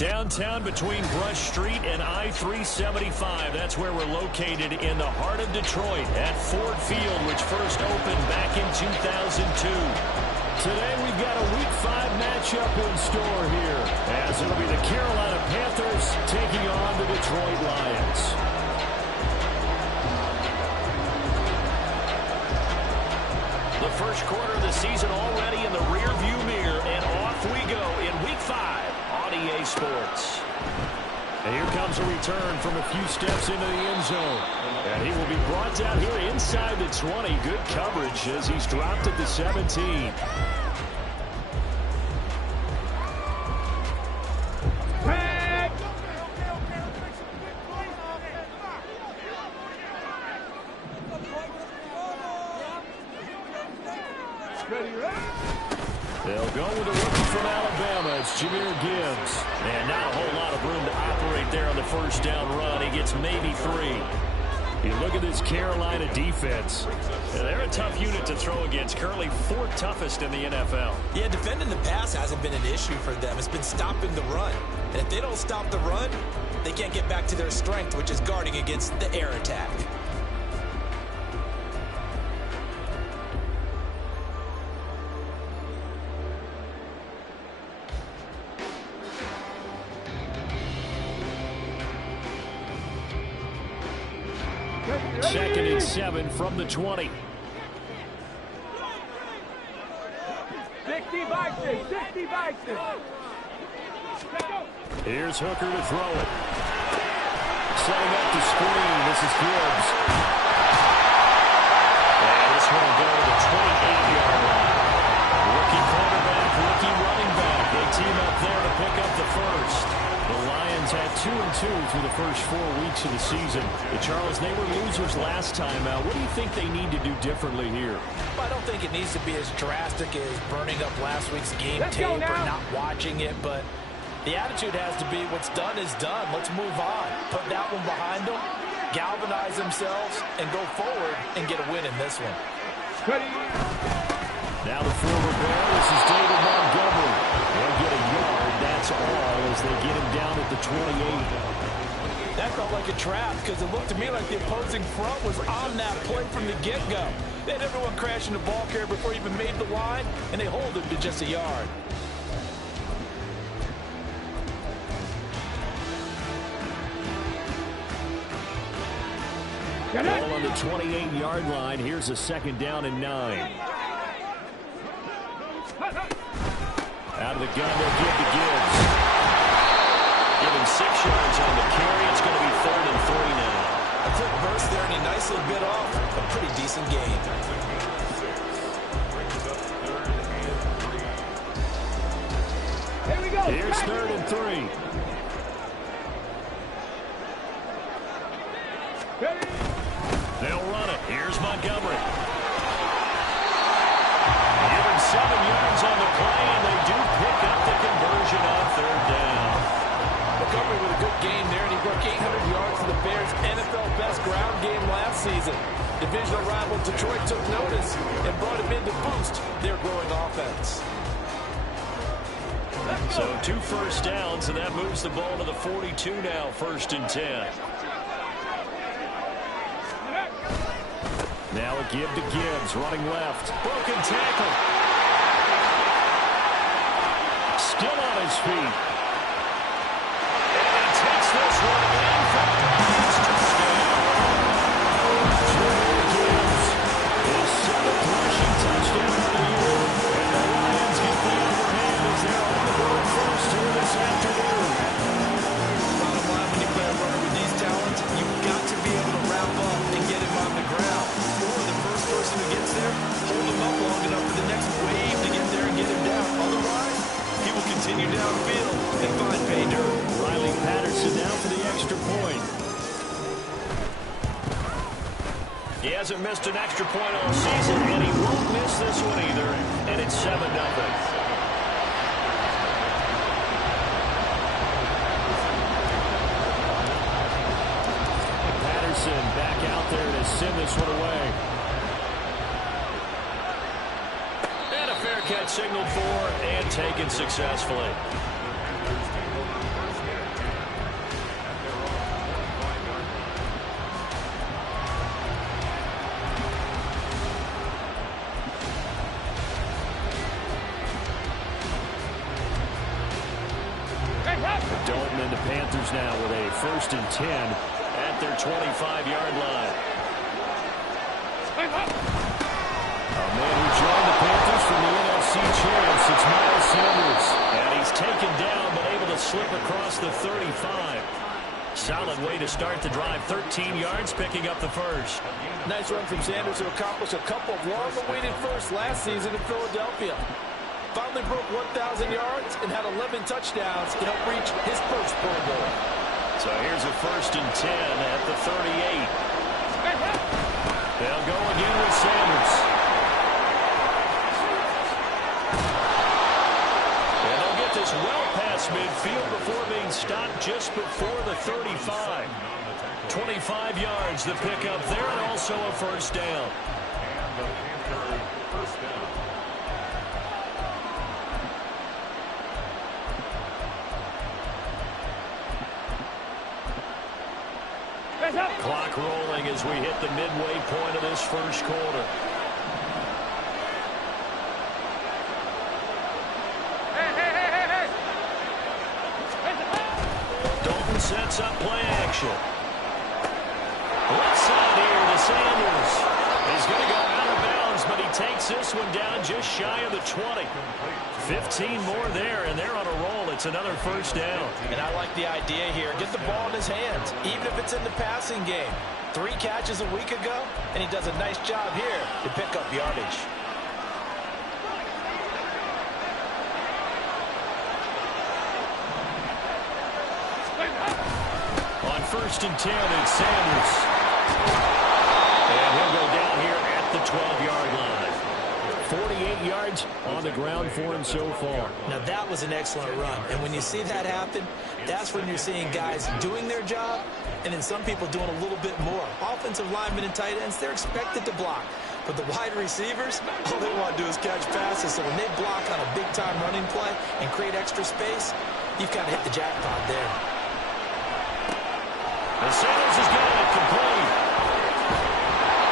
Downtown between Brush Street and I-375. That's where we're located in the heart of Detroit at Ford Field, which first opened back in 2002. Today we've got a Week 5 matchup in store here, as it'll be the Carolina Panthers taking on the Detroit Lions. The first quarter of the season already in the rearview mirror, and off we go in Week 5 on EA Sports. And here comes a return from a few steps into the end zone. And he will be brought down here inside the 20. Good coverage as he's dropped at the 17. They'll go with a rookie from Alabama. It's Jahmyr Gibbs. And not a whole lot of room to operate there on the first down run. He gets maybe 3. You look at this Carolina defense. They're a tough unit to throw against. Currently 4th toughest in the NFL. Yeah, defending the pass hasn't been an issue for them. It's been stopping the run. And if they don't stop the run, they can't get back to their strength, which is guarding against the air attack. Second and 7 from the 20. 60 boxes, 60 boxes. Here's Hooker to throw it. Setting up the screen. This is Gibbs. And this one will go to the 28-yard line. Rookie quarterback, rookie running back. They team up there to pick up the first. The Lions had 2-2 through the first 4 weeks of the season. Charles, they were losers last time out. What do you think they need to do differently here? I don't think it needs to be as drastic as burning up last week's game tape or not watching it, but the attitude has to be what's done is done. Let's move on. Put that one behind them, galvanize themselves, and go forward and get a win in this one. Now the forward bear, this is David Montgomery. They'll get a yard, that's all, as they get him down at the 28. That felt like a trap because it looked to me like the opposing front was on that play from the get-go. They had everyone crashing the ball carrier before he even made the line, and they hold him to just a yard. Ball on the 28-yard line. Here's a 2nd down and 9. Out of the gun, they'll give to Gibbs. Give him 6 yards on the carry. It's going to be 3rd and 3 now. A quick burst there, and he nicely bit off a pretty decent gain. Here we go. Here's 3rd and 3. They'll run it. Here's Montgomery. Give him 7 yards on the play, and they do pick up the conversion on 3rd down. Montgomery with a good game there, and he broke 800 yards for the Bears' NFL best ground game last season. Divisional rival Detroit took notice and brought him in to boost their growing offense. So 2 first downs, and that moves the ball to the 42 now, 1st and 10. Now a give to Gibbs, running left. Broken tackle. Still on his feet. And he takes this one in for Gibbs. Jahmyr Gibbs, his 7th rushing touchdown of the year. And the Lions get the upper hand as they're on the board first here this afternoon. Bottom line, when you play a runner with these talents, you've got to be able to wrap up and get him on the ground. Person who gets there, hold him up long enough for the next wave to get there and get him down. Otherwise, he will continue downfield and find pay dirt. Riley Patterson down for the extra point. He hasn't missed an extra point all season, and he won't miss this one either. And it's 7-0. Patterson back out there to send this one away. And a fair catch signaled for and taken successfully. first and 10 at their 25-yard line. A man who joined the Panthers from the NFC champs, it's Miles Sanders. And he's taken down, but able to slip across the 35. Solid way to start the drive. 13 yards, picking up the first. Nice run from Sanders to accomplish a couple of long-awaited firsts last season in Philadelphia. Finally broke 1,000 yards and had 11 touchdowns to help reach his first Pro Bowl. So here's a first and 10 at the 38. They'll go again with Sanders. And they'll get this well past midfield before being stopped just before the 35. 25 yards the pickup there, and also a first down. Clock rolling as we hit the midway point of this first quarter. Dalton sets up play action. Left side here to Sanders. He's going to go out of bounds, but he takes this one down just shy of the 20. 15 more there, and they're on a roll. It's another first down. And I like the idea here. Get the ball in his hands, even if it's in the passing game. 3 catches a week ago, and he does a nice job here to pick up yardage. On first and 10, it's Sanders. And he'll go down here at the 12-yard line. 48 yards on the ground for him so far. Now that was an excellent run. And when you see that happen, that's when you're seeing guys doing their job and then some people doing a little bit more. Offensive linemen and tight ends, they're expected to block. But the wide receivers, all they want to do is catch passes. So when they block on a big-time running play and create extra space, you've kind of hit the jackpot there. And Sanders has got it complete.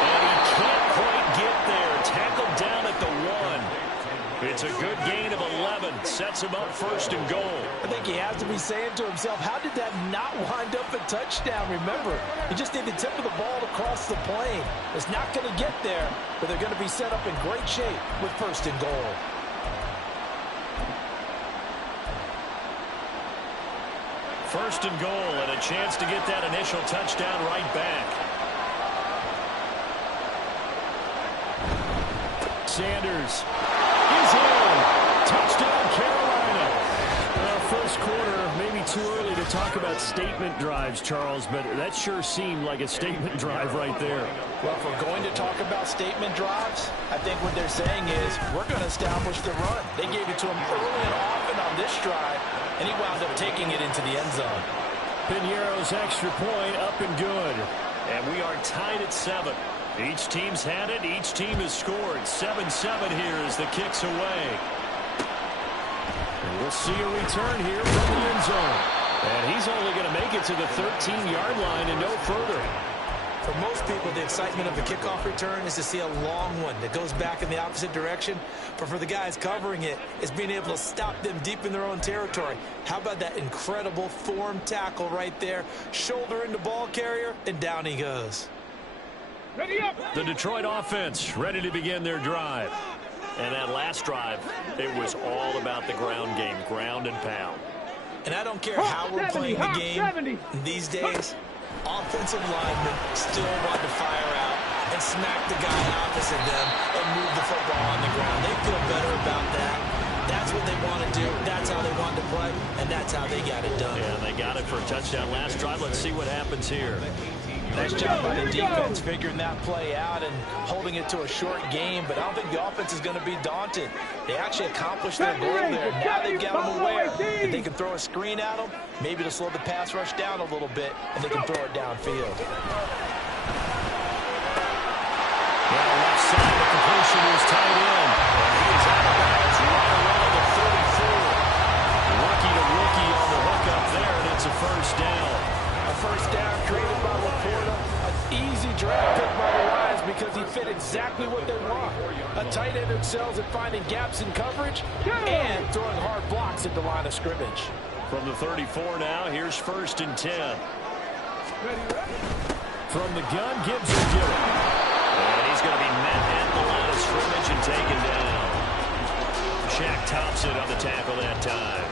And he can't quite get there. Tackled down at the 1. It's a good gain of 11. Sets him up first and goal. I think he has to be saying to himself, how did that not wind up a touchdown? Remember, he just need the tip of the ball to cross the plane. It's not going to get there, but they're going to be set up in great shape with first and goal. First and goal, and a chance to get that initial touchdown right back. Sanders is in. Touchdown, Carolina. First quarter, maybe too early to talk about statement drives, Charles, but that sure seemed like a statement drive right there. Well, if we're going to talk about statement drives, I think what they're saying is we're going to establish the run. They gave it to him early and often on this drive, and he wound up taking it into the end zone. Piñeiro's extra point up and good. And we are tied at 7. Each team's had it. Each team has scored. 7-7 here as the kick's away. And we'll see a return here from the end zone. And he's only going to make it to the 13-yard line and no further. For most people, the excitement of the kickoff return is to see a long one that goes back in the opposite direction. But for the guys covering it, it's being able to stop them deep in their own territory. How about that incredible form tackle right there? Shoulder into ball carrier, and down he goes. Ready up. The Detroit offense ready to begin their drive. And that last drive, it was all about the ground game, ground and pound. And I don't care how we're playing the game these days, offensive linemen still want to fire out and smack the guy opposite them and move the football on the ground. They feel better about that. That's what they want to do. That's how they want to play, and that's how they got it done. Yeah, they got it for a touchdown last drive. Let's see what happens here. Nice job by the defense figuring that play out and holding it to a short game, but I don't think the offense is going to be daunted. They actually accomplished their goal there. Now they've got them aware that they can throw a screen at them, maybe to slow the pass rush down a little bit, and they can throw it downfield. Well, left side, the completion is tight end. He's out of bounds right around the 34. Rookie to rookie on the hook up there, and it's a first down. A first down created by Laporta. An easy draft pick by the Lions because he fit exactly what they want. A tight end who excels at finding gaps in coverage and throwing hard blocks at the line of scrimmage. From the 34 now, here's first and 10. From the gun, Gibbs will do it. And he's going to be met at the line of scrimmage and taken down. Shaq Thompson on the tackle that time.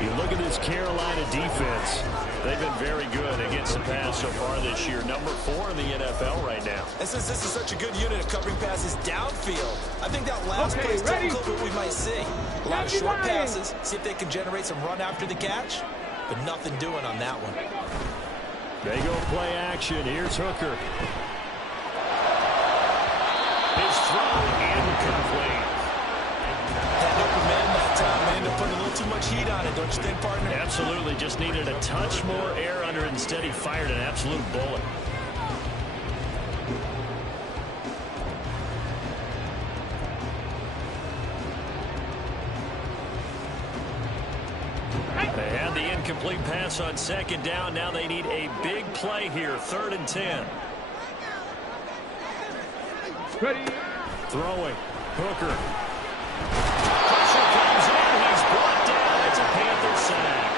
You look at this Carolina defense. They've been very good against the pass so far this year. Number 4 in the NFL right now. And since this is such a good unit of covering passes downfield, I think that last play is typical of what we might see. A lot of short passes, see if they can generate some run after the catch, but nothing doing on that one. They go play action. Here's Hooker. His throw incomplete. Had no command that time, man. They're putting a little too much heat on it, don't you think, partner? Absolutely. Just needed a touch more air under it. Instead, he fired an absolute bullet. They had the incomplete pass on second down. Now they need a big play here. 3rd and 10. Ready. Throwing. Hooker. Pressure comes in. He's brought down. It's a Panther sack.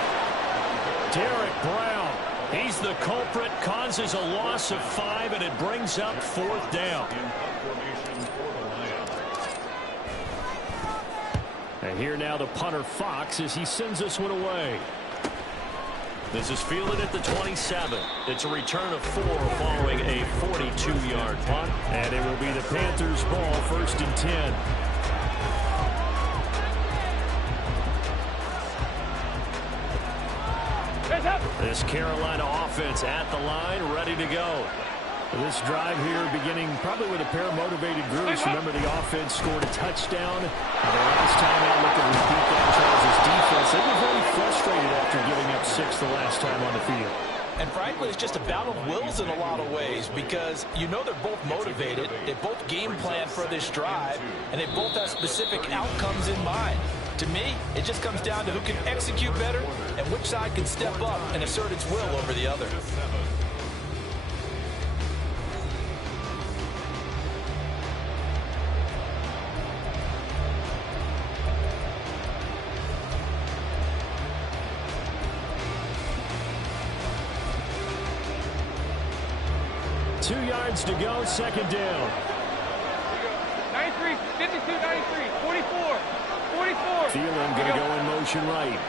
Derek Brown. He's the culprit. Causes a loss of 5, and it brings up 4th down. And here now the punter Fox as he sends this one away. This is fielded at the 27. It's a return of 4 following a 42-yard punt. And it will be the Panthers' ball, 1st and 10. This Carolina offense at the line, ready to go. This drive here beginning probably with a pair of motivated groups. Remember, the offense scored a touchdown. The last time out, look at repeat that Charles' defense. They were very frustrated after giving up 6 the last time on the field. And frankly, it's just a battle of wills in a lot of ways because you know they're both motivated. They both game plan for this drive, and they both have specific outcomes in mind. To me, it just comes down to who can execute better and which side can step up and assert its will over the other. Two yards to go, 2nd down. 93, 52, 93, 44, 44. Thielen going to go in motion right.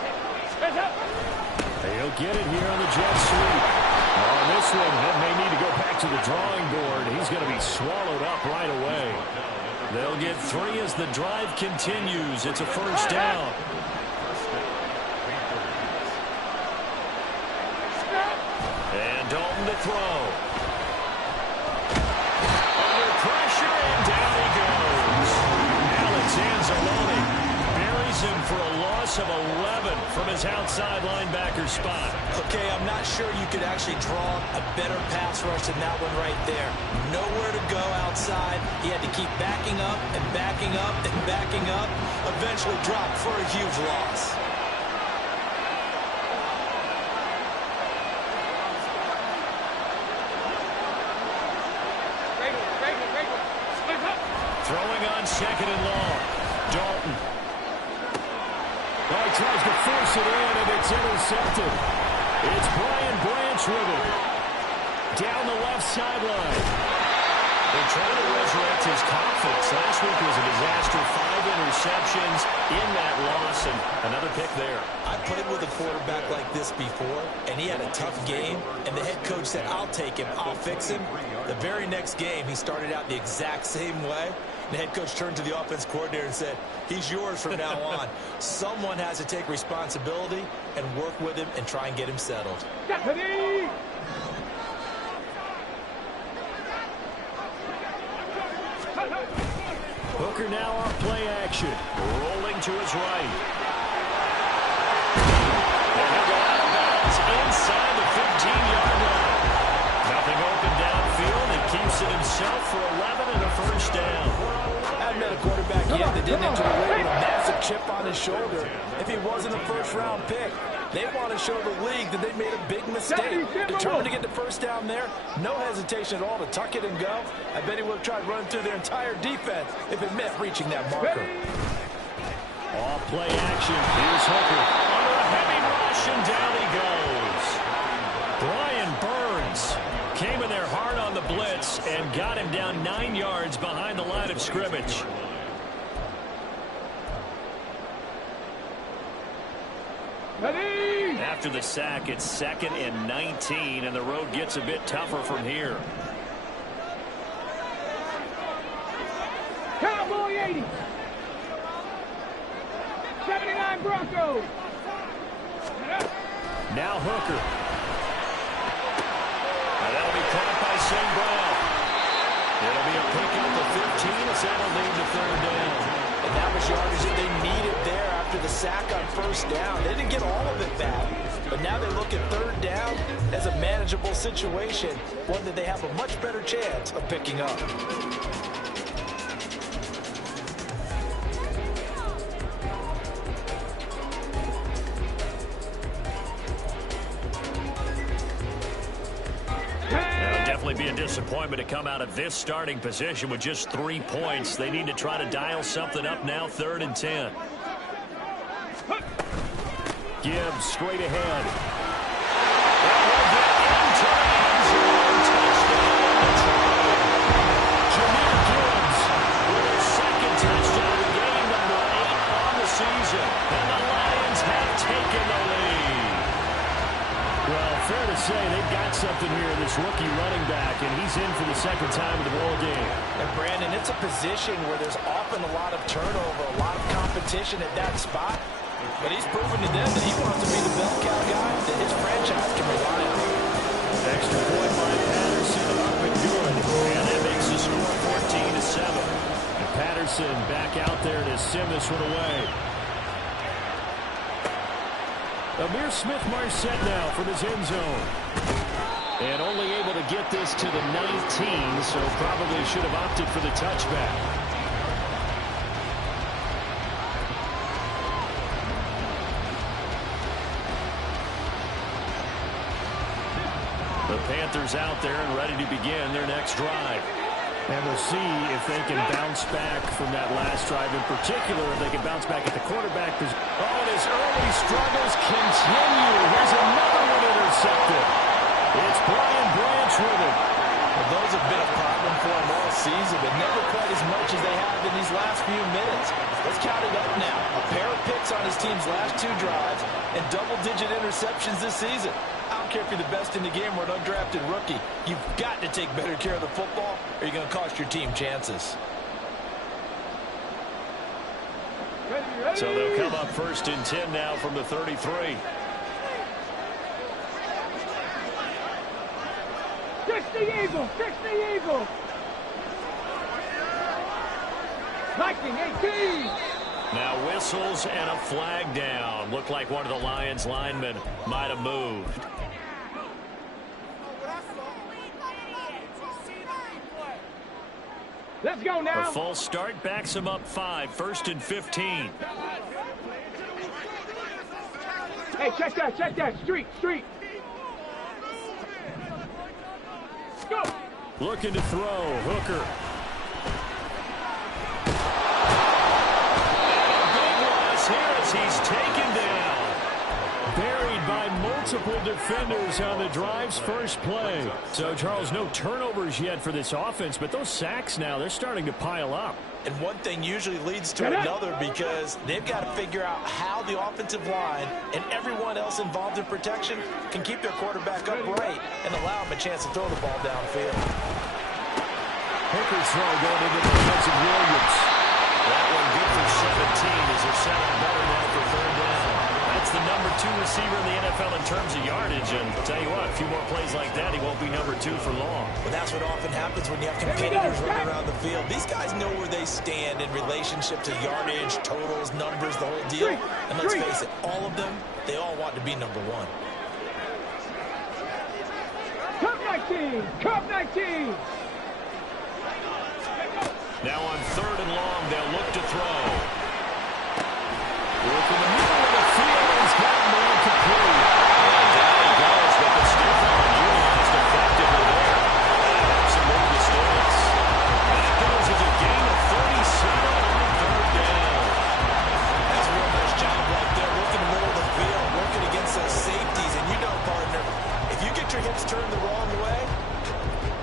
He'll get it here on the jet sweep. On this one, that may need to go back to the drawing board. He's going to be swallowed up right away. They'll get 3 as the drive continues. It's a 1st down. And Dalton to throw. Pressure, and down he goes. Alex Anzalone buries him for a loss of 11 from his outside linebacker spot. Okay, I'm not sure you could actually draw a better pass rush than that one right there. Nowhere to go outside. He had to keep backing up and backing up and backing up. Eventually dropped for a huge loss. Throwing on 2nd and long. Dalton. Oh, he tries to force it in, and it's intercepted. It's Brian Branch with it. Down the left sideline. They're trying to resurrect his confidence. Last week was a disaster. 5 interceptions in that loss, and another pick there. I played with a quarterback like this before, and he had a tough game, and the head coach said, I'll take him, I'll fix him. The very next game, he started out the exact same way. The head coach turned to the offense coordinator and said, he's yours from now on. Someone has to take responsibility and work with him and try and get him settled. Hooker now on play action. Rolling to his right. And he'll go out of bounds inside the 15-yard line. Nothing open downfield. He keeps it himself for 11 and a 1st down. I've met a quarterback yet that didn't enter the league with a massive chip on his shoulder. If he wasn't a 1st-round pick, they want to show the league that they made a big mistake. Determined to get the 1st down there, no hesitation at all to tuck it and go. I bet he would have tried running through their entire defense if it meant reaching that marker. All play action. Here's Hooker. Under a heavy rush, and down he goes. Brian Burns and got him down 9 yards behind the line of scrimmage. Ready? After the sack, it's 2nd and 19, and the road gets a bit tougher from here. Cowboy 80. 79 Broncos. Now Hooker. Now that'll be caught by St. Brown. It'll be a pickup of 15 as that'll lead to 3rd down. And that was yardage that they needed there after the sack on 1st down. They didn't get all of it back, but now they look at 3rd down as a manageable situation, one that they have a much better chance of picking up. Be a disappointment to come out of this starting position with just 3 points. They need to try to dial something up now. 3rd and 10. Gibbs straight ahead. Jameer Gibbs with his 2nd touchdown of the game, number 8 on the season. And the Lions have taken the lead. Well, fair to say they've got something here in this rookie running back, and he's in for the 2nd time in the ball game. And Brandon, it's a position where there's often a lot of turnover, a lot of competition at that spot. But he's proven to them that he wants to be the bell cow guy that his franchise can rely on. Extra point by Patterson, up and good. And that makes the score 14-7. And Patterson back out there to sim this one away. Amir Smith-Marset now from his end zone. And only able to get this to the 19, so probably should have opted for the touchback. The Panthers out there and ready to begin their next drive. And we'll see if they can bounce back from that last drive. In particular, if they can bounce back at the quarterback position. Oh, and his early struggles continue. Here's another one intercepted. It's Brian Branch with it. Well, those have been a problem for him all season, but never quite as much as they have in these last few minutes. Let's count it up now. A pair of picks on his team's last 2 drives and double-digit interceptions this season. I don't care if you're the best in the game or an undrafted rookie. You've got to take better care of the football or you're going to cost your team chances. Ready. So they'll come up 1st and 10 now from the 33. Fix the eagle. Fix the eagle. Lightning 18. Now whistles and a flag down. Looked like one of the Lions linemen might have moved. Let's go now. A false start backs him up 5. 1st and 15. Hey, check that. Street. Go. Looking to throw. Hooker. Here as he's taken down. Buried by multiple defenders on the drive's first play. So, Charles, no turnovers yet for this offense, but those sacks now, they're starting to pile up. And one thing usually leads to another because they've got to figure out how the offensive line and everyone else involved in protection can keep their quarterback upright and allow him a chance to throw the ball downfield. Hooker's throw going into the hands of Williams. That one good for 17 as they're set up better now for 3rd down. That's the number 2 receiver in the NFL in terms of yardage. And I'll tell you what, a few more plays like that, he won't be number 2 for long. Well, that's what often happens when you have competitors running around the field. These guys know where they stand in relationship to yardage, totals, numbers, the whole deal. And let's face it, all of them, they all want to be number 1. Cup 19. Now on 3rd and long, they'll look to throw. Look in the middle of the field, he's got him there complete. And down he goes with the stiff arm utilized effectively there. That's a move to Stokes. That goes as a gain of 37 on 3rd down. That's a real nice job right there. Look in the middle of the field, working against those safeties. And you know, partner, if you get your hips turned the wrong way,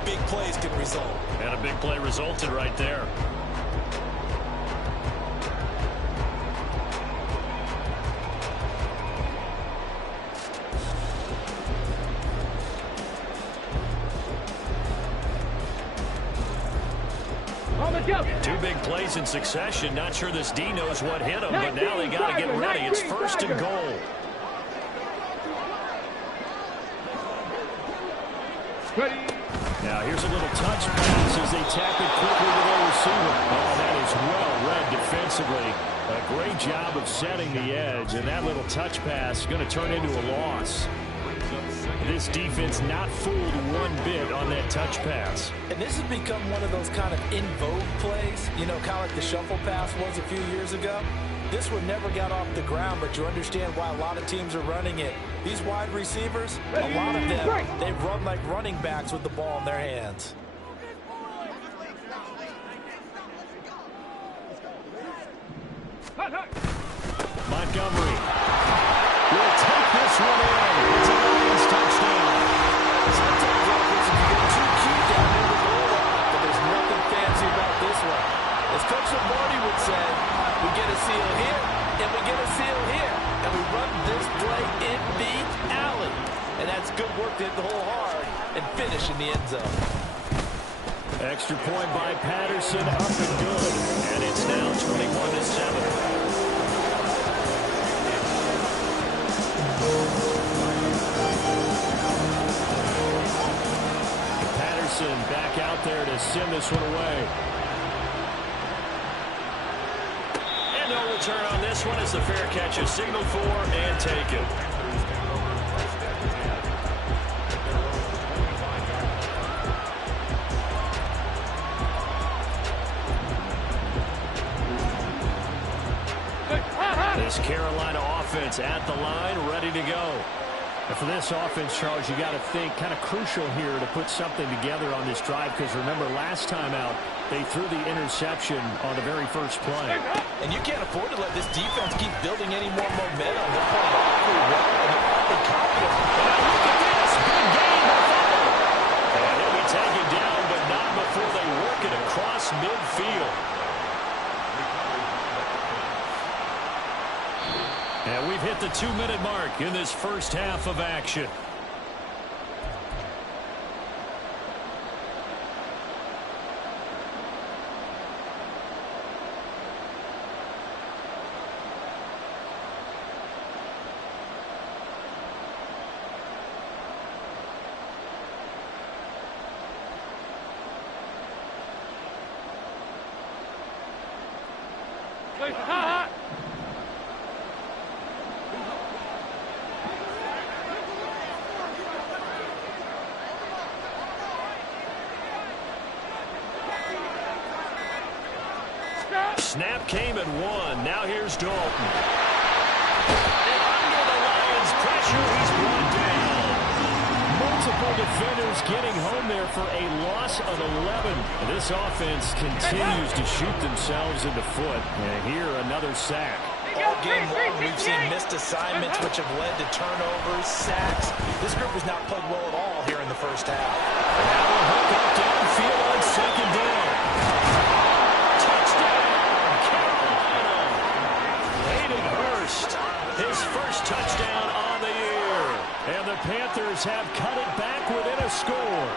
big plays expected result. And a big play resulted right there. Two big plays in succession. Not sure this D knows what hit him, but now they got to get ready. It's first and goal. Now here's a little touch pass as they tap it quickly to their receiver. Oh, that is well read defensively. A great job of setting the edge, and that little touch pass is going to turn into a loss. This defense not fooled one bit on that touch pass. And this has become one of those kind of in vogue plays, you know, kind of like the shuffle pass was a few years ago. This one never got off the ground, but you understand why a lot of teams are running it. These wide receivers, a lot of them, they run like running backs with the ball in their hands. Montgomery will take this one in. It's a Lions touchdown. Sometimes offenses can get too cute down there with the goal line, but there's nothing fancy about this one. As Coach Lombardi would say, we get a seal here, and we get a seal here, and we run this play in the alley. And that's good work to hit the hole hard and finish in the end zone. Extra point by Patterson, up and good. And it's now 21-7. Patterson back out there to send this one away. And no return on this one as the fair catch is signaled for and taken. This Carolina offense at the line, ready to go. And for this offense, Charles, you got to think kind of crucial here to put something together on this drive, because remember last time out they threw the interception on the very first play. And you can't afford to let this defense keep building any more momentum. They're playing awfully well, and they're awfully confident. And look at this, big game. And he'll be taken down, but not before they work it across midfield. And we've hit the 2-minute mark in this first half of action. Snap came and won. Now here's Dalton. And under the Lions' pressure, he's brought down. Multiple defenders getting home there for a loss of 11. And this offense continues to shoot themselves in the foot. And here, another sack. All game long, we've seen missed assignments, which have led to turnovers, sacks. This group has not played well at all here in the first half. Now a hook up downfield on second down. His first touchdown on the year. And the Panthers have cut it back within a score.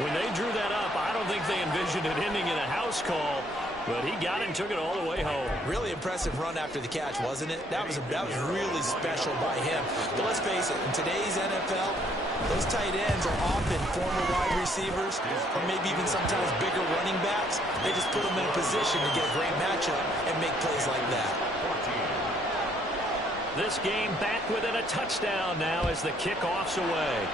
When they drew that up, I don't think they envisioned it ending in a house call, but he got it and took it all the way home. Really impressive run after the catch, wasn't it? That was really special by him. But let's face it, in today's NFL, those tight ends are often former wide receivers or maybe even sometimes bigger running backs. They just put them in a position to get a great matchup and make plays like that. This game back within a touchdown now as the kickoff's away.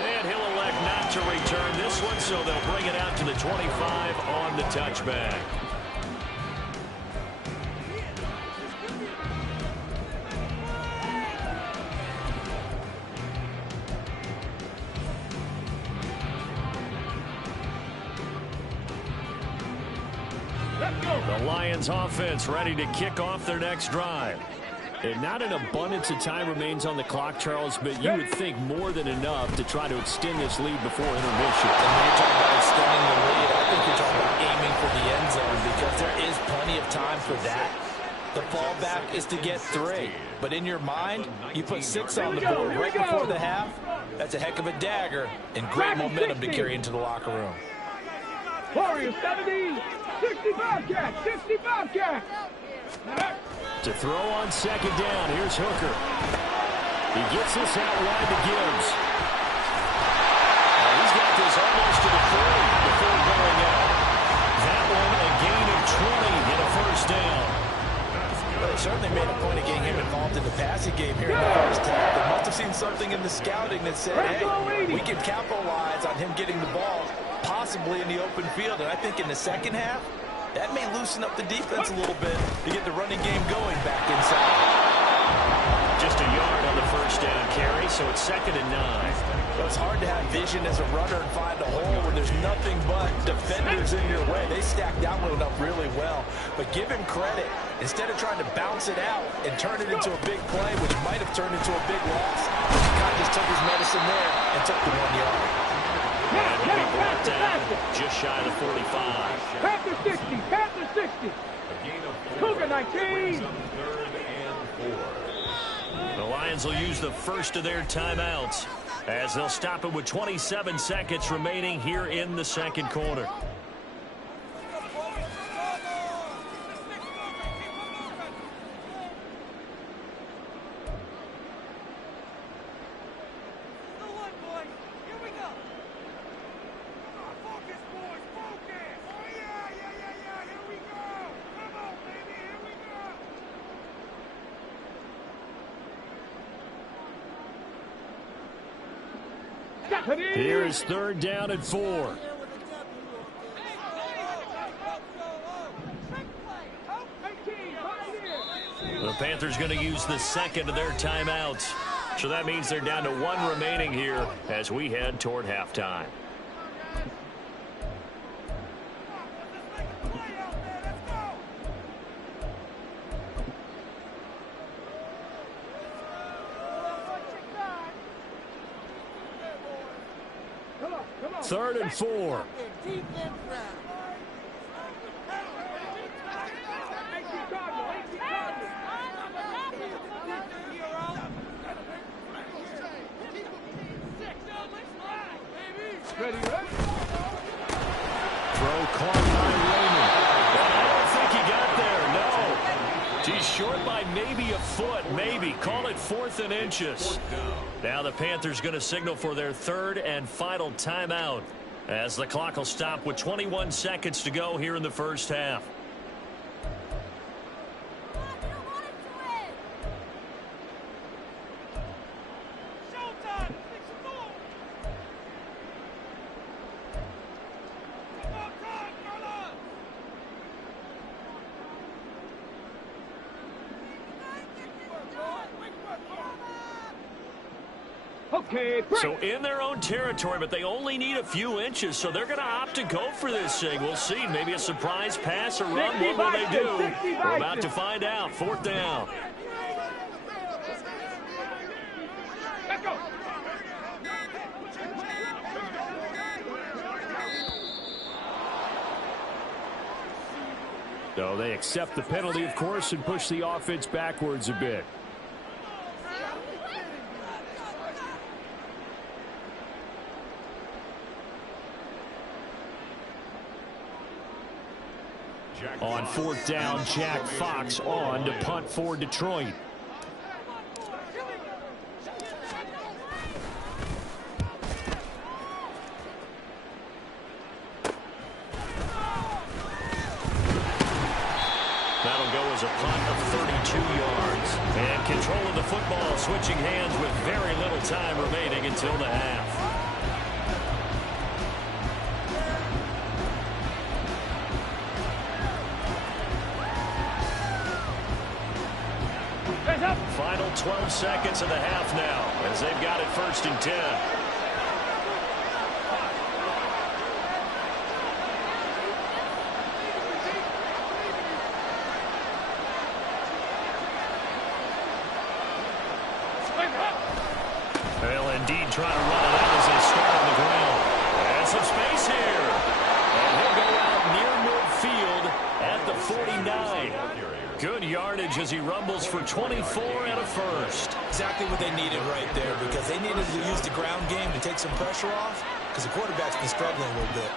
And he'll elect not to return this one, so they'll bring it out to the 25 on the touchback. The Lions offense ready to kick off their next drive. And not an abundance of time remains on the clock, Charles, but you would think more than enough to try to extend this lead before intermission. And when you're talking about extending the lead, I think you're talking about aiming for the end zone because there is plenty of time for that. The fallback is to get 3. But in your mind, you put 6 on the board right before the half. That's a heck of a dagger and great momentum to carry into the locker room. Warriors 70, 65 catch, 65 catch. To throw on second down, here's Hooker. He gets this out wide to Gibbs. He's got this almost to the 40 before going out. That one a gain of 20 and a first down. Well, they certainly made a point of getting him involved in the passing game here in the first half. They must have seen something in the scouting that said, hey, we can capitalize on him getting the ball, possibly in the open field. And I think in the second half, that may loosen up the defense a little bit to get the running game going back inside. Just a yard on the first down carry, so it's 2nd and 9. Well, it's hard to have vision as a runner and find a hole when there's nothing but defenders in your way. They stacked that one up really well. But give him credit. Instead of trying to bounce it out and turn it into a big play, which might have turned into a big loss, he kind of just took his medicine there and took the 1 yard. And he'll be brought down just shy of the 45. Panther 60, Panther 60. Cougar 19. The Lions will use the first of their timeouts as they'll stop it with 27 seconds remaining here in the second quarter. Here is 3rd down and 4. The Panthers going to use the second of their timeouts. So that means they're down to 1 remaining here as we head toward halftime. Third and 4. Ready, Throw caught by Raymond. I don't think he got there, no. He's short by maybe a foot, maybe. Call it 4th and inches. Now the Panthers going to signal for their 3rd and final timeout as the clock will stop with 21 seconds to go here in the first half. So in their own territory, but they only need a few inches, so they're going to opt to go for this thing. We'll see. Maybe a surprise pass or run. What will they do? We're about to find out. 4th down. So they accept the penalty, of course, and push the offense backwards a bit. On 4th down, Jack Fox on to punt for Detroit. That'll go as a punt of 32 yards. And control of the football, switching hands with very little time remaining until the half. Final 12 seconds of the half now as they've got it 1st and 10. indeed try to run it out as they start on the ground. And some space here. And he'll go out near midfield at the 49. Good yardage as he rumbles for 24 and a first. Exactly what they needed right there, because they needed to use the ground game to take some pressure off, because the quarterback's been struggling a little bit.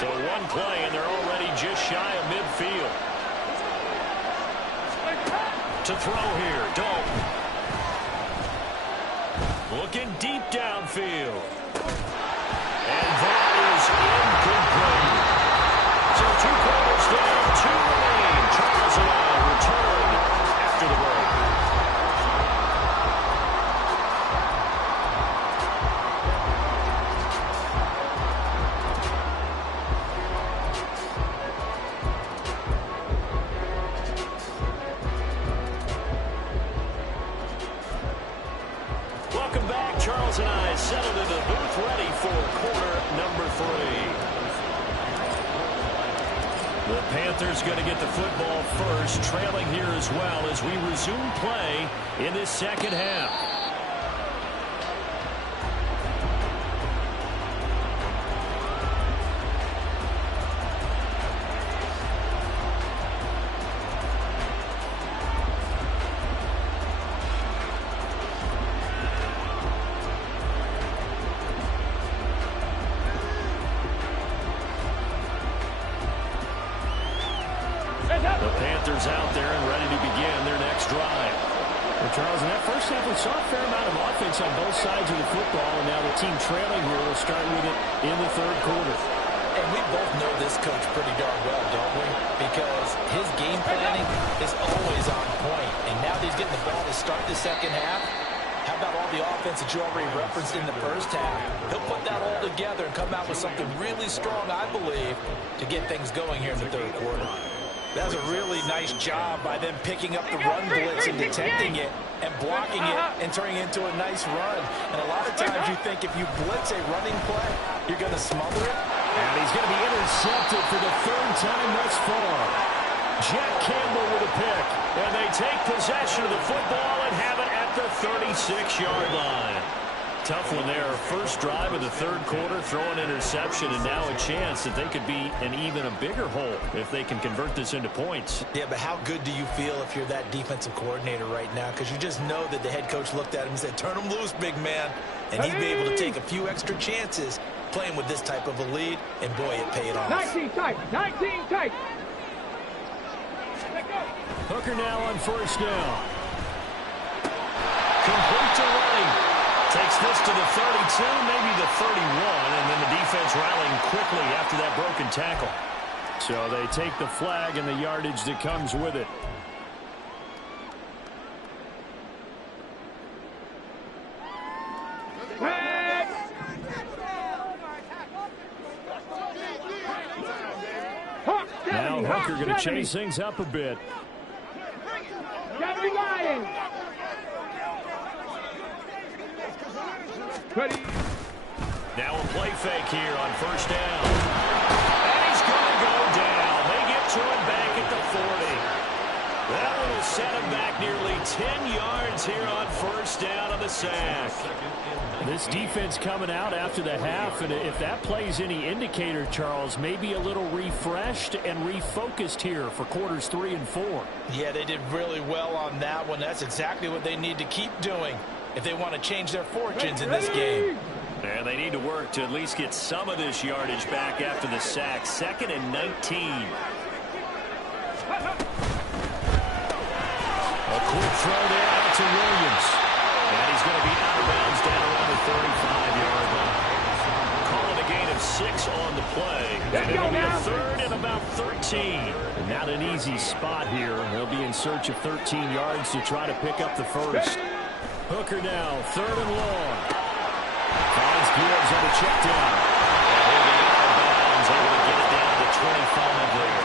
So one play, and they're already just shy of midfield. To throw here, Dalton. Looking deep downfield. And that is incomplete. So 2 quarters down, 2 remain. Charles and I return after the break. Welcome back. Charles and I settled into the booth, ready for quarter number 3. The Panthers going to get the football first, trailing here as well as we resume play in this second half. The Panthers out there and ready to begin their next drive. Well, Charles, in that first half, we saw a fair amount of offense on both sides of the football, and now the team trailing here will start with it in the third quarter. And we both know this coach pretty darn well, don't we? Because his game planning is always on point. And now that he's getting the ball to start the second half, how about all the offense that you already referenced in the first half? He'll put that all together and come out with something really strong, I believe, to get things going here in the third quarter. That was a really nice job by them picking up the run blitz and detecting it and blocking it and turning it into a nice run. And a lot of times you think if you blitz a running play, you're going to smother it. And he's going to be intercepted for the 3rd time thus far. Jack Campbell with a pick. And they take possession of the football and have it at the 36-yard line. Tough one there. First drive of the third quarter, throw an interception, and now a chance that they could be in even a bigger hole if they can convert this into points. Yeah, but how good do you feel if you're that defensive coordinator right now? Because you just know that the head coach looked at him and said, turn him loose, big man. And he'd be able to take a few extra chances playing with this type of a lead, and boy, it paid off. 19 tight, 19 tight. Hooker now on first down. Complete to Running. Takes this to the 32, maybe the 31, and then the defense rallying quickly after that broken tackle. So they take the flag and the yardage that comes with it. Now Hooker going to chase things up a bit. Ready. Now a play fake here on first down. And he's going to go down. They get to him back at the 40. That one will set him back nearly 10 yards here on first down on the sack. This defense coming out after the half, and if that plays any indicator, Charles, maybe a little refreshed and refocused here for quarters 3 and 4. Yeah, they did really well on that one. That's exactly what they need to keep doing if they want to change their fortunes in this game. And they need to work to at least get some of this yardage back after the sack. 2nd and 19. A quick throw there out to Williams. And he's going to be out of bounds down around the 35-yard line. Calling a gain of 6 on the play. And it'll be a 3rd and about 13. Not an easy spot here. They'll be in search of 13 yards to try to pick up the first. Hooker now, 3rd and long. Finds Gibbs on the check down. And he'll be out of bounds, able to get it down to 25 there.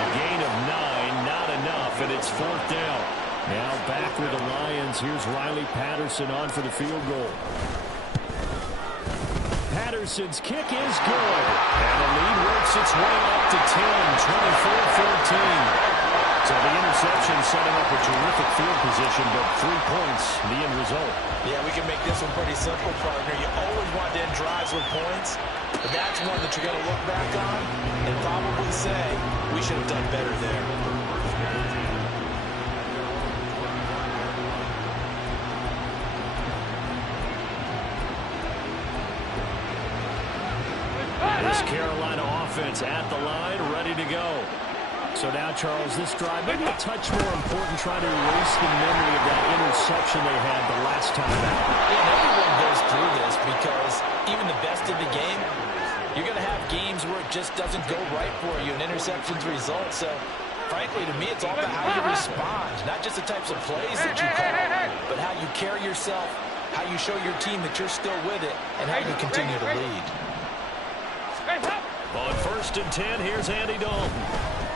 A gain of 9, not enough, and it's 4th down. Now back with the Lions. Here's Riley Patterson on for the field goal. Anderson's kick is good. And the lead works its way up to 10, 24-14. So the interception setting up a terrific field position, but 3 points, the end result. Yeah, we can make this one pretty simple, partner. You always want to end drives with points, but that's one that you're going to look back on and probably say, we should have done better there. This Carolina offense at the line, ready to go. So now, Charles, this drive maybe a touch more important, trying to erase the memory of that interception they had the last time out. Yeah, everyone goes through this because even the best in the game, you're going to have games where it just doesn't go right for you, and interceptions result. So, frankly, to me, it's all about how you respond, not just the types of plays that you call, but how you carry yourself, how you show your team that you're still with it, and how you continue to lead. On 1st and 10, here's Andy Dalton.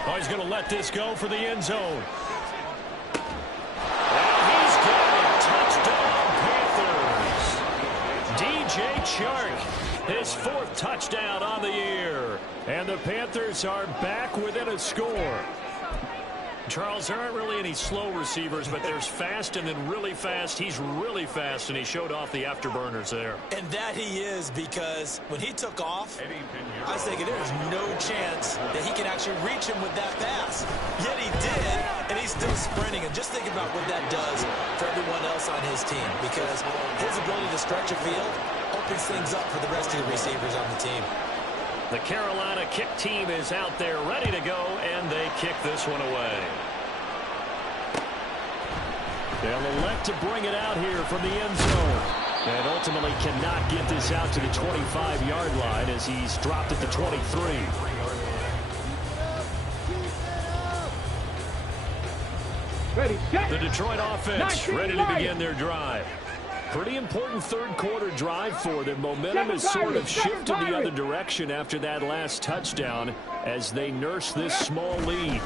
Oh, he's going to let this go for the end zone. And he's got it. Touchdown, Panthers. DJ Chark, his 4th touchdown on the year. And the Panthers are back within a score. Charles, there aren't really any slow receivers, but there's fast and then really fast. He's really fast, and he showed off the afterburners there. And that he is, because when he took off, I was thinking there's no chance that he can actually reach him with that pass. Yet he did, and he's still sprinting. And just think about what that does for everyone else on his team, because his ability to stretch a field opens things up for the rest of the receivers on the team. The Carolina kick team is out there ready to go, and they kick this one away. They'll elect to bring it out here from the end zone. And ultimately cannot get this out to the 25-yard line as he's dropped at the 23. The Detroit offense ready to begin their drive. Pretty important third-quarter drive for them. Momentum has sort of shifted the other direction after that last touchdown as they nurse this small lead.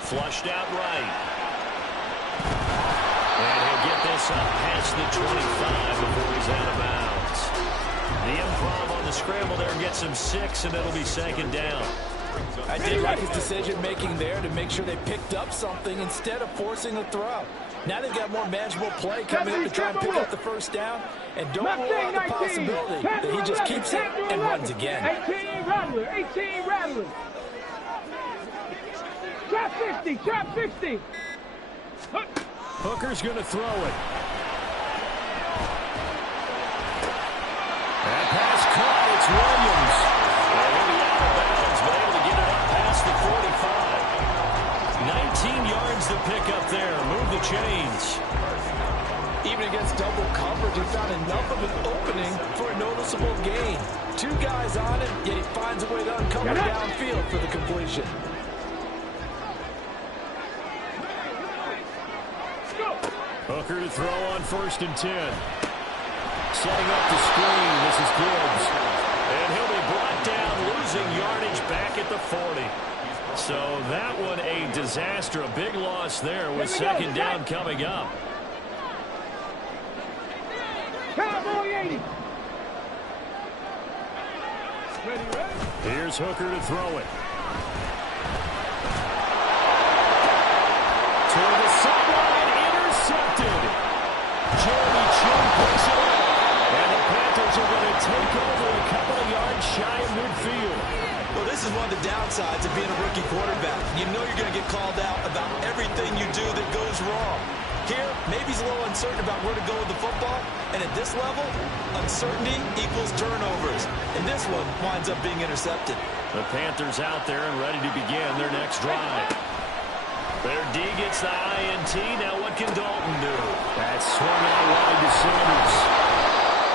Flushed out right. And he'll get this up past the 25 before he's out of bounds. The improv on the scramble there gets him 6, and it'll be 2nd down. I did like his decision-making there to make sure they picked up something instead of forcing a throw. Now they've got more manageable play coming up to try and pick up the 1st down. And don't rule out the possibility that he just keeps it and runs again. 18 Rattler, 18 Rattler. Trap 50, trap 50. Hooker's going to throw it. That pass caught. It's Williams. And he'll be out of bounds, but able to get it up past the 45. 19 yards to pick up there. Move the chains. Even against double coverage, he found enough of an opening for a noticeable gain. 2 guys on it, yet he finds a way to uncover downfield for the completion. Hooker to throw on 1st and 10. Setting up the screen. This is Gibbs. And he'll be brought down, losing yardage back at the 40. So that one a disaster. A big loss there with 2nd down coming up. Cowboy 80. Here's Hooker to throw it. Toward the sideline and intercepted. Jeremy Chin picks it up. And the Panthers are going to take over a couple of yards shy of midfield. Well, this is one of the downsides of being a rookie quarterback. You know you're going to get called out about everything you do that goes wrong. Here, maybe he's a little uncertain about where to go with the football. And at this level, uncertainty equals turnovers. And this one winds up being intercepted. The Panthers out there and ready to begin their next drive. Their D gets the INT. Now what can Dalton do? That's swung out wide to Sanders.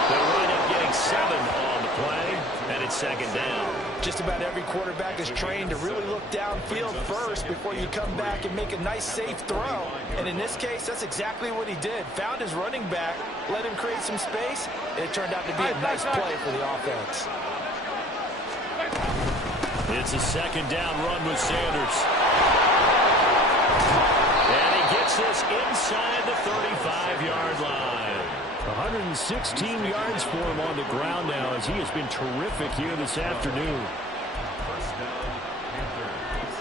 They'll wind up getting 7 on the play, and it's 2nd down. Just about every quarterback is trained to really look downfield first before you come back and make a nice, safe throw. And in this case, that's exactly what he did. Found his running back, let him create some space, and it turned out to be a nice play for the offense. It's a 2nd down run with Sanders. And he gets this inside the 35-yard line. 116 yards for him on the ground now as he has been terrific here this afternoon. First down, Panthers.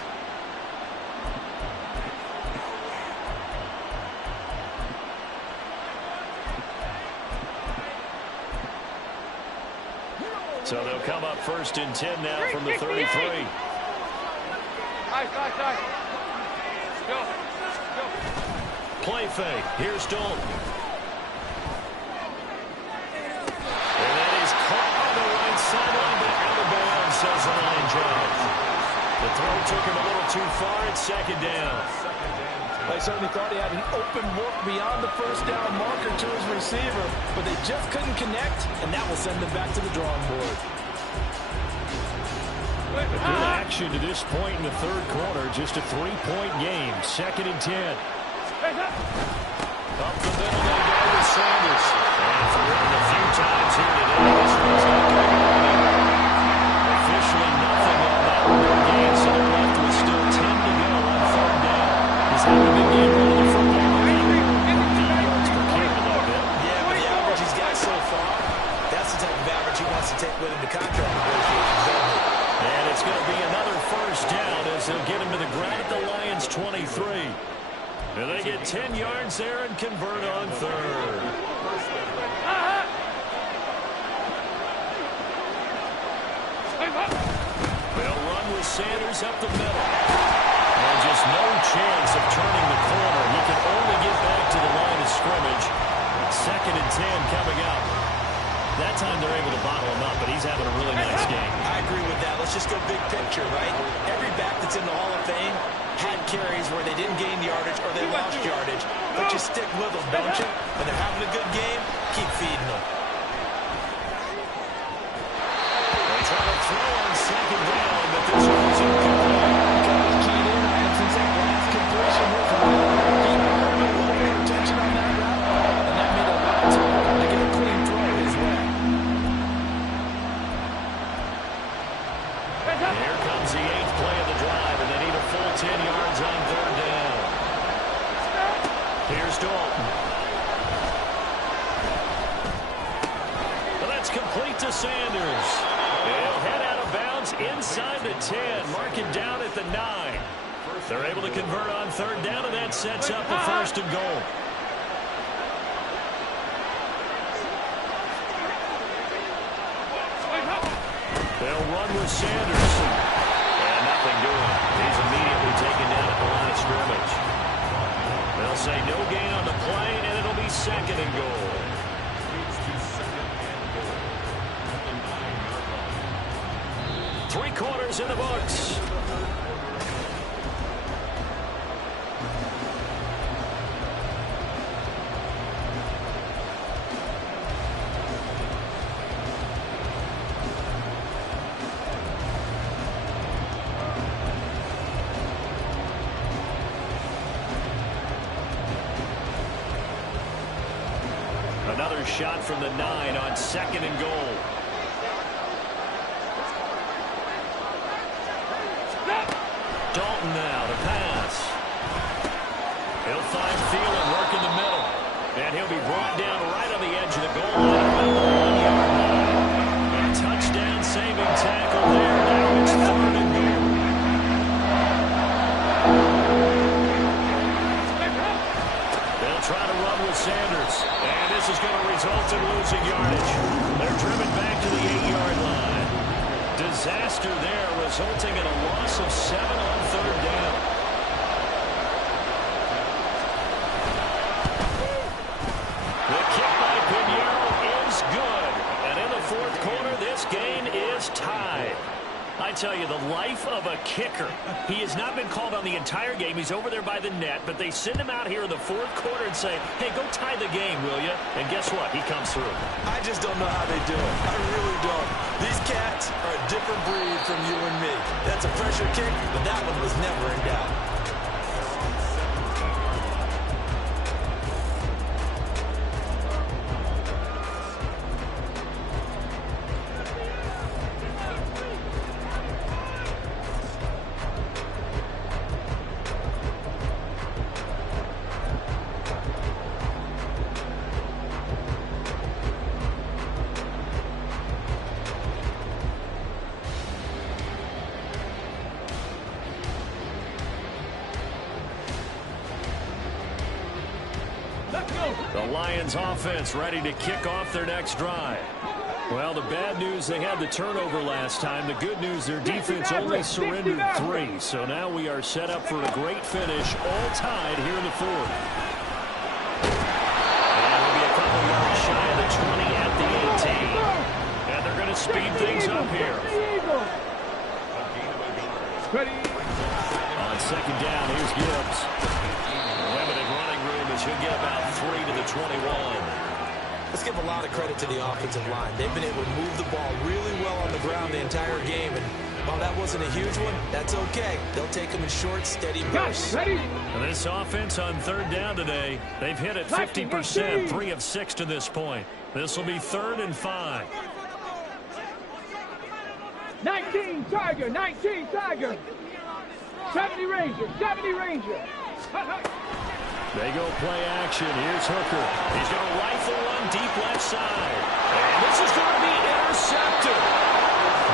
So they'll come up first and 10 now from the 33. Nice. Go. Play fake. Here's Dalton. And that is caught on the right sideline, but out of bounds, says the line judge. The throw took him a little too far. It's second down. They certainly thought he had an open look beyond the first down marker to his receiver, but they just couldn't connect, and that will send them back to the drawing board. Good action to this point in the third quarter. Just a 3-point game. Second and 10. Up the middle they go with Sanders. And for him a few times here today, this one's not going to go anywhere. Officially nothing on that one game, so they're left with still 10 to go on third down. He's having a good game running the football. 15 yards per carry a little bit. Yeah, but the average he's got so far, that's the type of average he wants to take with him to contract negotiations. And it's going to be another first down as they'll get him to the ground at the Lions' 23. And they get 10 yards there and convert on third. They'll run with Sanders up the middle. And just no chance of turning the corner. He can only get back to the line of scrimmage. Second and 10 coming up. That time they're able to bottle him up, but he's having a really nice game. I agree with that. Let's just go big picture, right? Every back that's in the Hall of Fame had carries where they didn't gain yardage or they lost yardage. But you stick with them, don't you? When they're having a good game, keep feeding them. They try to throw on second down, but this one's incomplete. Keyed in on him since that last completion was right. He had a little bit of attention on that route, and that made a lot of time to get a clean throw his way. Here comes the 8th play of the drive, and they need a full 10 yards on third down. Here's Dalton. Well, that's complete to Sanders. They'll head out of bounds inside the 10, mark it down at the 9. They're able to convert on third down, and that sets up the first and goal. They'll run with Sanders. And nothing doing. He's immediately taken down at the line of scrimmage. They'll say no gain on the play, and it'll be second and goal. Three quarters in the books. Another shot from the 9 on second and goal. Dalton now to pass. He'll find Thielen work in the middle. And he'll be brought down right on the edge of the goal line around the 1-yard line. A touchdown saving tackle there. Now it's third and goal. They'll try to run with Sanders. And this is going to result in losing yardage. They're driven back to the 8-yard line. Disaster there, resulting in a loss of 7 on third down. The kick by Pinheiro is good. And in the fourth quarter, this game is tied. I tell you, the life of a kicker. He has not been called on the entire game. He's over there by the net, but they send him out here in the fourth quarter and say, hey, go tie the game, will you? And guess what? He comes through. I just don't know how they do it. I really don't. These cats are a different breed from you and me. That's a pressure kick, but that one was never in doubt. The Lions offense ready to kick off their next drive. Well, the bad news, they had the turnover last time. The good news, their defense only surrendered 3. So now we are set up for a great finish, all tied here in the fourth. And we'll be a couple yards shy of the 20 at the 18. And they're going to speed things up here. On second down, here's Gibbs. Limited running room as he'll get about 3 to the 21. Let's give a lot of credit to the offensive line. They've been able to move the ball really well on the ground the entire game. And while that wasn't a huge one, that's okay. They'll take them in short, steady bursts. And this offense on third down today, they've hit it 50%, 3 of 6 to this point. This will be 3rd and 5. 19 Tiger, 19 Tiger. 70 Ranger, 70 Ranger. They go play action. Here's Hooker. He's going to rifle one deep left side. And this is going to be intercepted.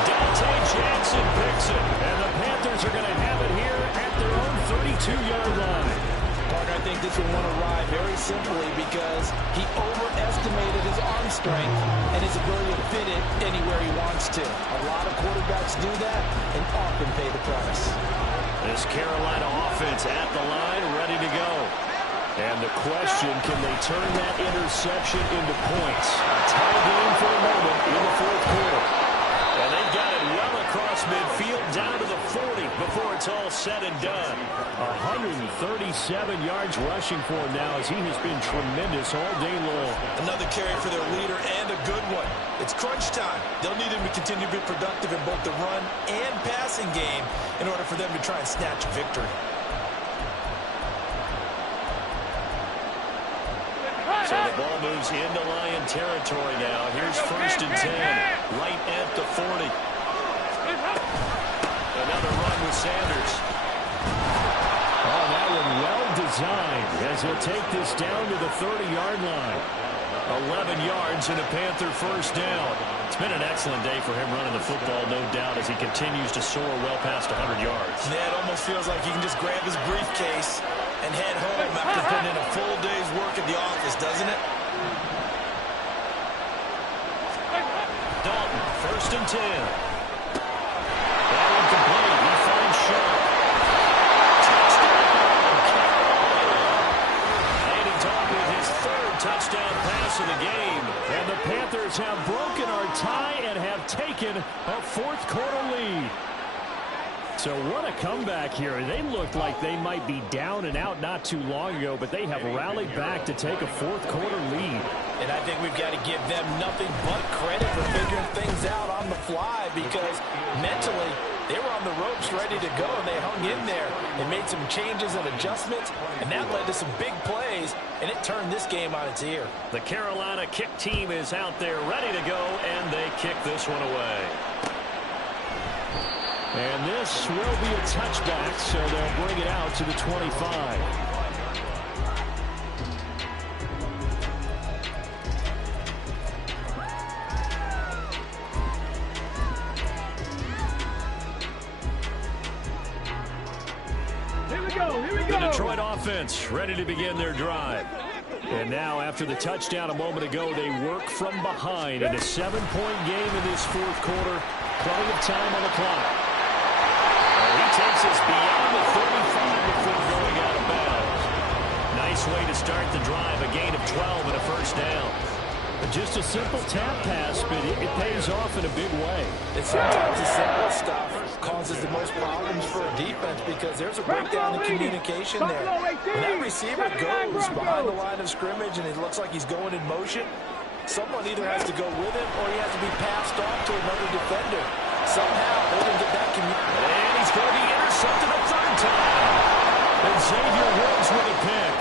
Dante Jackson picks it. And the Panthers are going to have it here at their own 32-yard line. Parker, I think this will want to ride very simply because he overestimated his arm strength and his ability to fit it anywhere he wants to. A lot of quarterbacks do that and often pay the price. This Carolina offense at the line, ready to go. And the question, can they turn that interception into points? A tie game for a moment in the fourth quarter. And they've got it well across midfield down to the 40 before it's all said and done. 137 yards rushing for him now as he has been tremendous all day long. Another carry for their leader and a good one. It's crunch time. They'll need him to continue to be productive in both the run and passing game in order for them to try and snatch a victory. So the ball moves into Lion territory now. Here's 1st and 10, right at the 40. Another run with Sanders. Oh, that one well designed as he'll take this down to the 30-yard line. 11 yards and a Panther first down. It's been an excellent day for him running the football, no doubt, as he continues to soar well past 100 yards. Yeah, it almost feels like he can just grab his briefcase and head home after putting in a full day's work at the office, doesn't it? Dalton, 1st and 10. That one complete. He finds Sharp. Touchdown, Carolina. Andy Dalton with his 3rd touchdown pass of the game. And the Panthers have broken our tie and have taken a 4th quarter lead. So what a comeback here. They looked like they might be down and out not too long ago, but they have rallied back to take a 4th quarter lead. And I think we've got to give them nothing but credit for figuring things out on the fly because mentally they were on the ropes ready to go and they hung in there and made some changes and adjustments, and that led to some big plays, and it turned this game on its ear. The Carolina kick team is out there ready to go, and they kick this one away. And this will be a touchback, so they'll bring it out to the 25. Here we go, here we The go. Detroit offense ready to begin their drive. And now, after the touchdown a moment ago, they work from behind in a 7-point game in this 4th quarter. Plenty of time on the clock. He takes us beyond the 35 before going out of bounds. Nice way to start the drive, a gain of 12 and a first down. Just a simple tap pass, but it pays off in a big way. And sometimes the simple stuff causes the most problems for a defense because there's a breakdown in communication there. When that receiver goes behind the line of scrimmage and it looks like he's going in motion, someone either has to go with him or he has to be passed off to another defender. Somehow they didn't get that communication. And he's going to be intercepted a 3rd time. And Xavier Woods with a pick.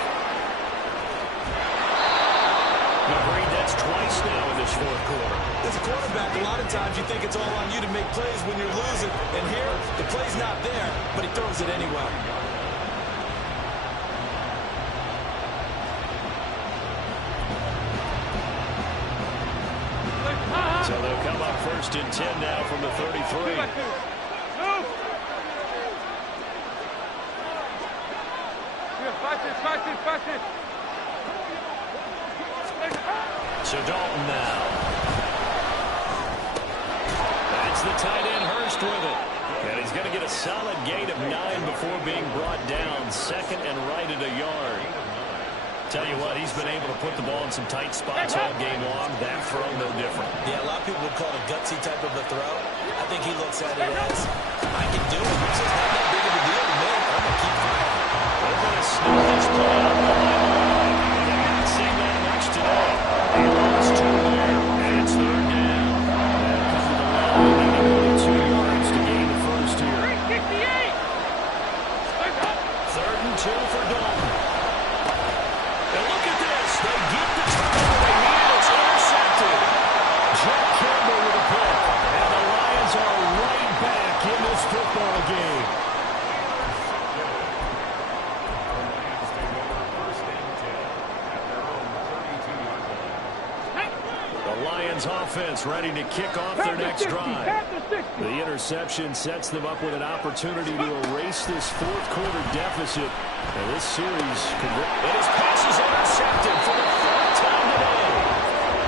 Agreed, that's twice now in this 4th quarter. As a quarterback, a lot of times you think it's all on you to make plays when you're losing. And here, the play's not there, but he throws it anyway. So they'll come up 1st and 10 now from the 33. Pass it. So Dalton now. That's the tight end Hurst with it. And he's going to get a solid gain of 9 before being brought down. Second and right at a yard. Tell you what, he's been able to put the ball in some tight spots all game long. That throw, no different. Yeah, a lot of people would call it a gutsy type of a throw. I think he looks at it as, I can do it. So it's not that big of a deal to me. I'm going to keep firing. They're going to sneak this play up the line. They've not seen that much today. He lost 2 there, and it's 3rd down. And come to the line, needing only 2 yards to gain the first here. 368. 3rd and 2 for Dalton. And look at this. They get the turnover they need. It's intercepted. Jack Campbell with a pick. And the Lions are right back in this football game. The Lions offense ready to kick off their next drive. The interception sets them up with an opportunity to erase this 4th quarter deficit. And this series could... And his pass is intercepted for the 4th time today.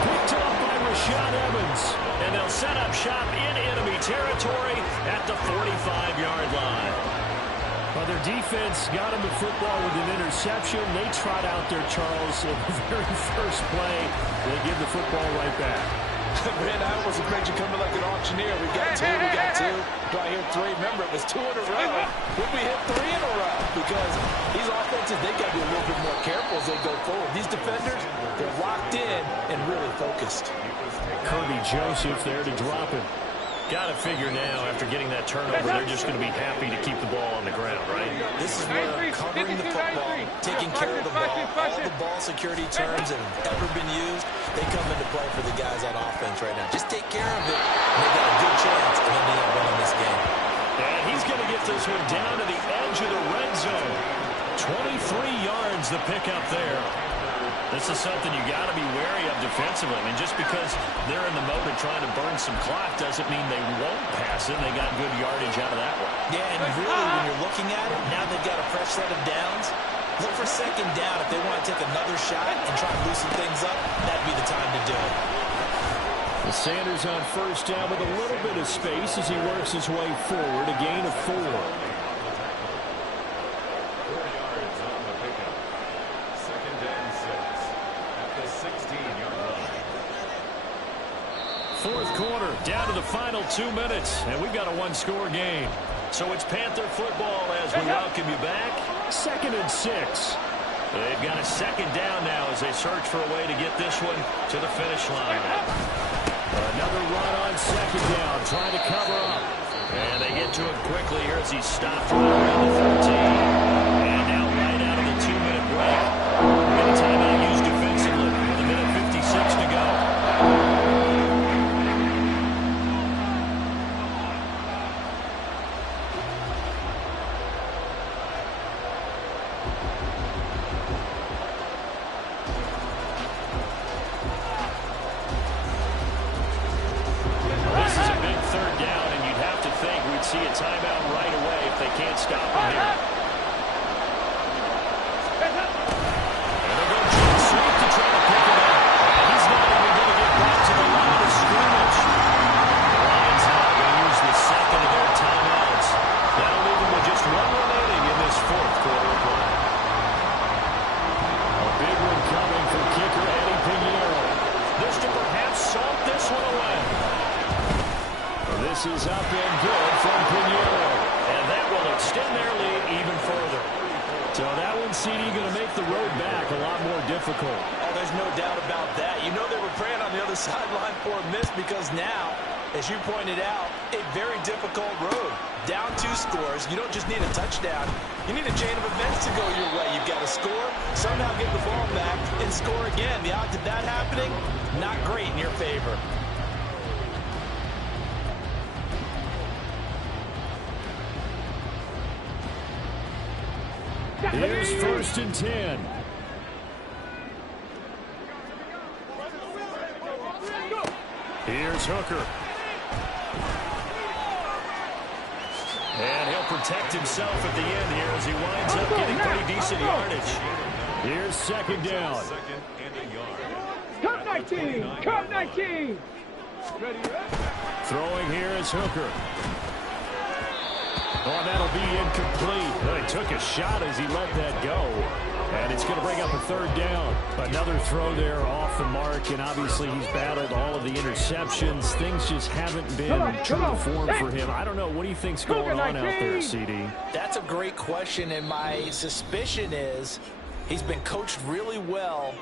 Picked up by Rashad Evans. And they'll set up shop in enemy territory at the 45-yard line. Well, their defense got them in football with an interception. They trot out there, Charles, in the very first play. They give the football right back. Man, I almost expect you coming like an auctioneer. We got 2, we got 2. Do I hear 3? Remember, it was 2 in a row. Would we hit 3 in a row? Because these offenses, they got to be a little bit more careful as they go forward. These defenders, they're locked in and really focused. Kirby Joseph there to drop him. Got to figure now, after getting that turnover, they're just going to be happy to keep the ball on the ground, right? This is where covering the football, taking care of the ball, all the ball security terms that have ever been used, they come into play for the guys on offense right now. Just take care of it, and they got a good chance of ending up winning this game. And he's going to get this one down to the edge of the red zone. 23 yards the pickup there. This is something you got to be wary of defensively. I mean, just because they're in the mode of trying to burn some clock doesn't mean they won't pass it. They got good yardage out of that one. Yeah, and really, when you're looking at it, now they've got a fresh set of downs. Look for 2nd down. If they want to take another shot and try to loosen things up, that'd be the time to do it. The Sanders on 1st down with a little bit of space as he works his way forward. A gain of 4. 4th quarter, down to the final 2 minutes, and we've got a 1-score game. So it's Panther football as we welcome you back. 2nd and 6. They've got a 2nd down now as they search for a way to get this one to the finish line. Another run on 2nd down, trying to cover up. And they get to him quickly here as he's stopped right around the 13. And now right out of the 2-minute break. Any timeout used defensively with 1:56 to go. See a timeout right away if they can't stop him here. And they're going to try sweep to try to pick it up. And he's not even going to get back to the line of scrimmage. The Lions now going to use the 2nd of their timeouts. That'll leave them with just 1 remaining in this 4th quarter of play. A big one coming from kicker Eddie Pinheiro. This to perhaps salt this one away. This is up and good from Pinheiro. And that will extend their lead even further. So that one, CD, going to make the road back a lot more difficult. Oh, there's no doubt about that. You know they were praying on the other sideline for a miss because now, as you pointed out, a very difficult road. Down 2 scores. You don't just need a touchdown. You need a chain of events to go your way. You've got to score, somehow get the ball back, and score again. The odds of that happening, not great in your favor. Here's 1st and 10. Here's Hooker. And he'll protect himself at the end here as he winds up getting pretty decent yardage. Here's 2nd down. 2nd and a yard. 19. Cut 19. Throwing here is Hooker. Oh, that'll be incomplete. Well, he took a shot as he let that go. And it's going to bring up a third down. Another throw there off the mark, and obviously he's battled all of the interceptions. Things just haven't been true to form for him. I don't know. What do you think's going on out there, CD? That's a great question, and my suspicion is he's been coached really well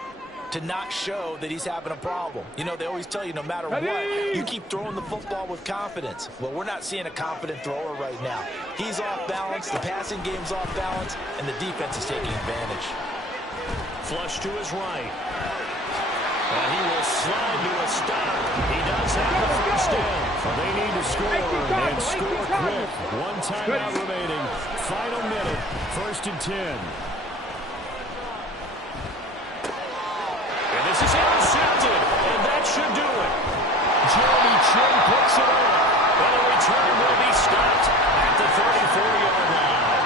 to not show that he's having a problem. You know, they always tell you no matter what, you keep throwing the football with confidence. Well, we're not seeing a confident thrower right now. He's off balance, the passing game's off balance, and the defense is taking advantage. Flush to his right. And he will slide to a stop. He does have the first down. They need to score and score quick. One timeout remaining. Final minute. 1st and 10. And this is intercepted. And that should do it. Jeremy Chin picks it up. And a return will be stopped at the 34-yard line.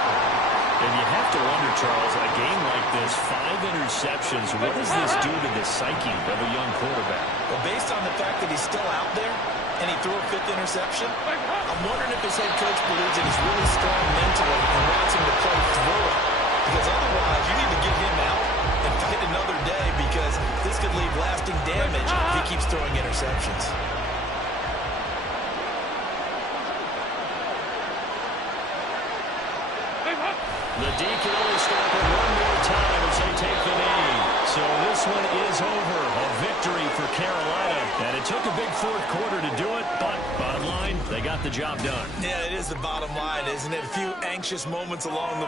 And you have to wonder, Charles, a game like this, 5 interceptions, what does this do to the psyche of a young quarterback? Well, based on the fact that he's still out there and he threw a 5th interception, I'm wondering if his head coach believes that he's really strong mentally and wants him to play through it. Because otherwise, you need to get him out and fight another day, because this could leave lasting damage if he keeps throwing interceptions. The D can only stop it one more time as they take the knee. So this one is over. A victory for Carolina. And it took a big 4th quarter to do it, but bottom line, they got the job done. Yeah, it is the bottom line, isn't it? A few anxious moments along the